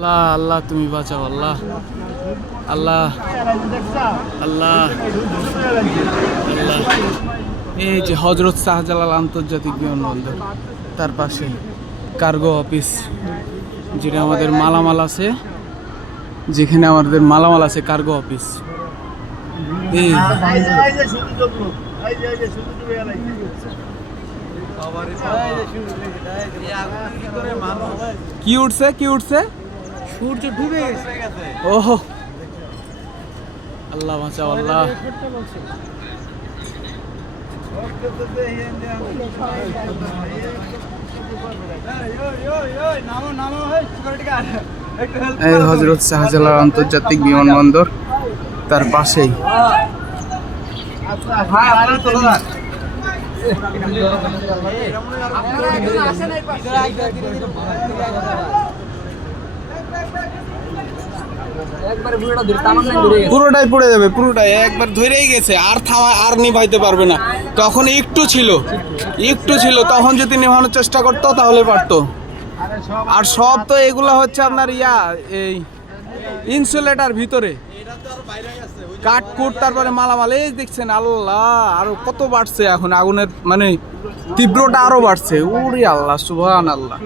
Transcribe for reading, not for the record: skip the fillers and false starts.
আল্লাহ আল্লাহ তুমি বাঁচাও আল্লাহ আল্লাহ আল্লাহ আল্লাহ। এই যে হজরত শাহজালাল আন্তর্জাতিক বিমানবন্দর, তার পাশে কার্গো অফিস, যেটা আমাদের মালামাল আছে, যেখানে আমাদের মালামাল আছে, কার্গো অফিস। এই কি উঠছে কি উঠছে? সূর্য ডুবে গেছে। ওহো আল্লাহ বাঁচাও আল্লাহ। এই হজরত শাহজালাল আন্তর্জাতিক বিমানবন্দর, তার পাশেই পুরোটাই পড়ে যাবে, পুরোটাই একবার ধরেই গেছে, আর থামা আর নিভাইতে পারবে না। তখন একটু ছিল তখন যদি নেভানোর চেষ্টা করতো তাহলে পারতো। আর সব তো এগুলো হচ্ছে আপনার এই ইনসুলেটার ভিতরে কাঠকুট, তারপরে মালামাল। এই দেখছেন আল্লাহ, আরো কত বাড়ছে এখন আগুনের, মানে তীব্রটা আরো বাড়ছে। ওরে আল্লাহ, সুবহানাল্লাহ।